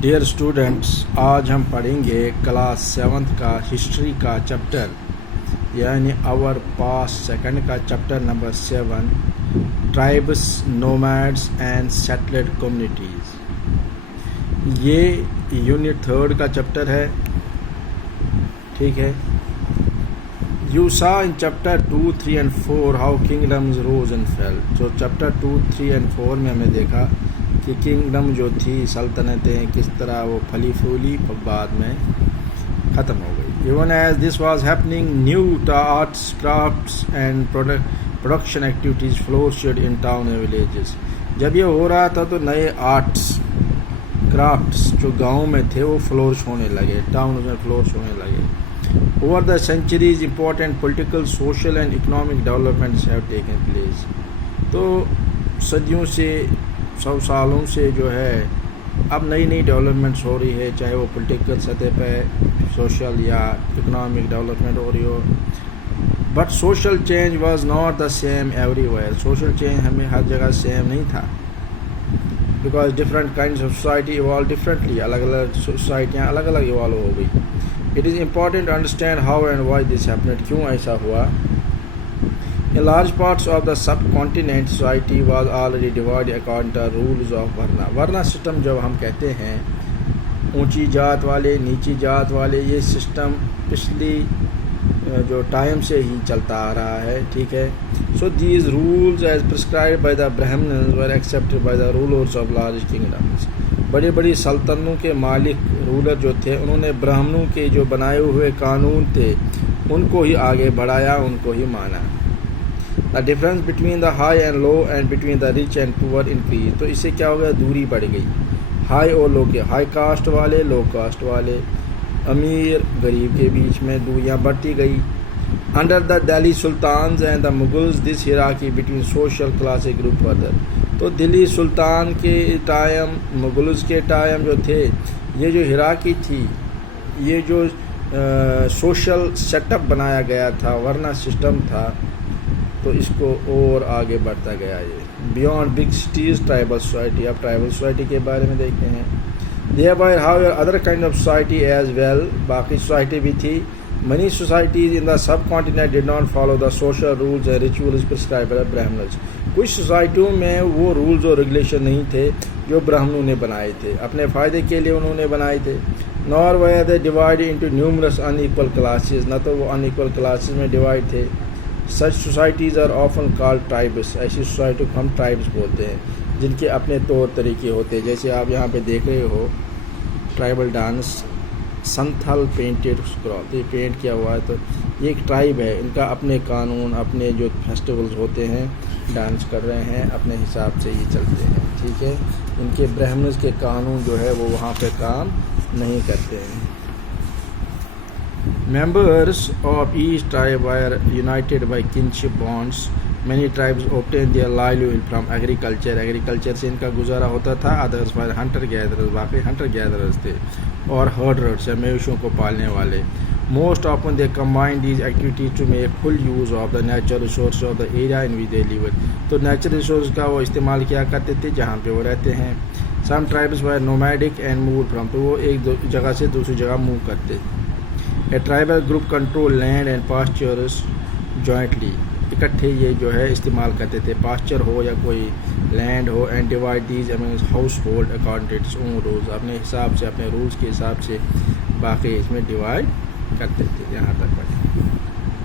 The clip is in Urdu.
ڈیئر اسٹوڈنٹس، آج ہم پڑھیں گے کلاس 7 کا ہسٹری کا چیپٹر یعنی آور پاسٹ سیکنڈ کا chapter number 7 tribes, nomads and settled communities. یہ یونٹ 3 کا چیپٹر ہے، ٹھیک ہے۔ You saw in chapter 2, 3 and 4 how kingdoms rose and fell. So chapter 2, 3 and 4 میں ہمیں دیکھا کہ کنگڈم جو تھی، سلطنتیں کس طرح وہ پھلی پھولی اور بعد میں ختم ہو گئی۔ Even as this was happening, new arts, crafts and production activities flourished in town and villages. جب یہ ہو رہا تھا تو نئے آرٹس، کرافٹس جو گاؤں میں تھے وہ فلورش ہونے لگے، ٹاؤن میں فلورش ہونے لگے۔ Over the centuries, important political, social and economic developments have taken place. تو صدیوں سے، 100 سالوں سے جو ہے اب نئی ڈیولپمنٹس ہو رہی ہے، چاہے وہ پولیٹیکل سطح پہ، سوشل یا اکنامک ڈیولپمنٹ ہو رہی ہو۔ But social change was not the same everywhere. Social change ہمیں ہر جگہ سیم نہیں تھا، because different kinds of society evolve differently, الگ الگ سوسائٹیاں الگ الگ ایوالو ہو گئی۔ It is important to understand how and why this happened. کیوں ایسا ہوا؟ In large parts of the subcontinent, society was already divided according to rules of Varna. Varna system جب ہم کہتے ہیں اونچی جات والے، نیچی جات والے، یہ سسٹم پچھلی جو ٹائم سے ہی چلتا آ رہا ہے، ٹھیک ہے۔ So these rules as prescribed by the Brahmins were accepted by the rulers of large kingdoms. بڑی بڑی سلطنتوں کے مالک، رولر جو تھے، انہوں نے برہمنوں کے جو بنائے ہوئے قانون تھے ان کو ہی آگے بڑھایا، ان کو ہی مانا۔ The difference between the high and low and between the rich and poor increased. تو اس سے کیا ہو گیا؟ دوری بڑھ گئی، ہائی اور لو کے، ہائی کاسٹ والے، لو کاسٹ والے، امیر غریب کے بیچ میں دوریاں بڑھتی گئی۔ Under the Delhi Sultans and the Mughals, this hierarchy between social classes grew further. تو دلی سلطان کے ٹائم، مغلز کے ٹائم جو تھے، یہ جو ہیراکی تھی، یہ جو سوشل سیٹ اپ بنایا گیا تھا، ورنہ سسٹم تھا، تو اس کو اور آگے بڑھتا گیا۔ یہ beyond big cities, tribal society. اب ٹرائبل سوسائٹی کے بارے میں دیکھتے ہیں۔ thereby however other kind of society as well، باقی سوسائٹی بھی تھی۔ Many societies in the subcontinent did not follow the social rules and rituals prescribed by the Brahmins. کچھ سوسائٹیوں میں وہ رولز اور ریگولیشن نہیں تھے جو برہمنوں نے بنائے تھے، اپنے فائدے کے لیے انہوں نے بنائے تھے۔ Nor were they divided into numerous unequal classes، نہ تو وہ unequal classes میں ڈیوائڈ تھے۔ Such societies are often called tribes۔ ایسی سوسائٹیوں کو ہم ٹرائبس بولتے ہیں، جن کے اپنے طور طریقے ہوتے ہیں۔ جیسے آپ یہاں پہ دیکھ رہے ہو tribal dance, Senthil painted scroll, یہ پینٹ کیا ہوا ہے، تو یہ ایک ٹرائب ہے، ان کا اپنے قانون، اپنے جو فیسٹیولز ہوتے ہیں، ڈانس کر رہے ہیں، اپنے حساب سے یہ چلتے ہیں، ٹھیک ہے۔ ان کے برہمنز کے قانون جو ہے وہ وہاں پہ کام نہیں کرتے ہیں۔ Members of each tribe were united by kinship bonds. Many tribes obtained their livelihood from agriculture. Agriculture سے ان کا گزارا ہوتا تھا۔ Others were hunter gatherers، باقی hunter gatherers تھے، اور herders، مویشیوں کو پالنے والے۔ Most often they combined these activities to make full use of the natural resources of the area in which they lived. تو natural resources کا وہ استعمال کیا کرتے تھے جہاں پہ وہ رہتے ہیں۔ Some tribes were nomadic and moved from، تو وہ ایک جگہ سے دوسری جگہ موو کرتے۔ A tribal group controlled land and pastures jointly. اکٹھے یہ جو ہے استعمال کرتے تھے، پاسچر ہو یا کوئی لینڈ ہو، and divide these among household according to its own rules, اپنے حساب سے، اپنے رولز کے حساب سے باقی اس میں ڈیوائڈ کرتے تھے۔ یہاں تک بڑھے۔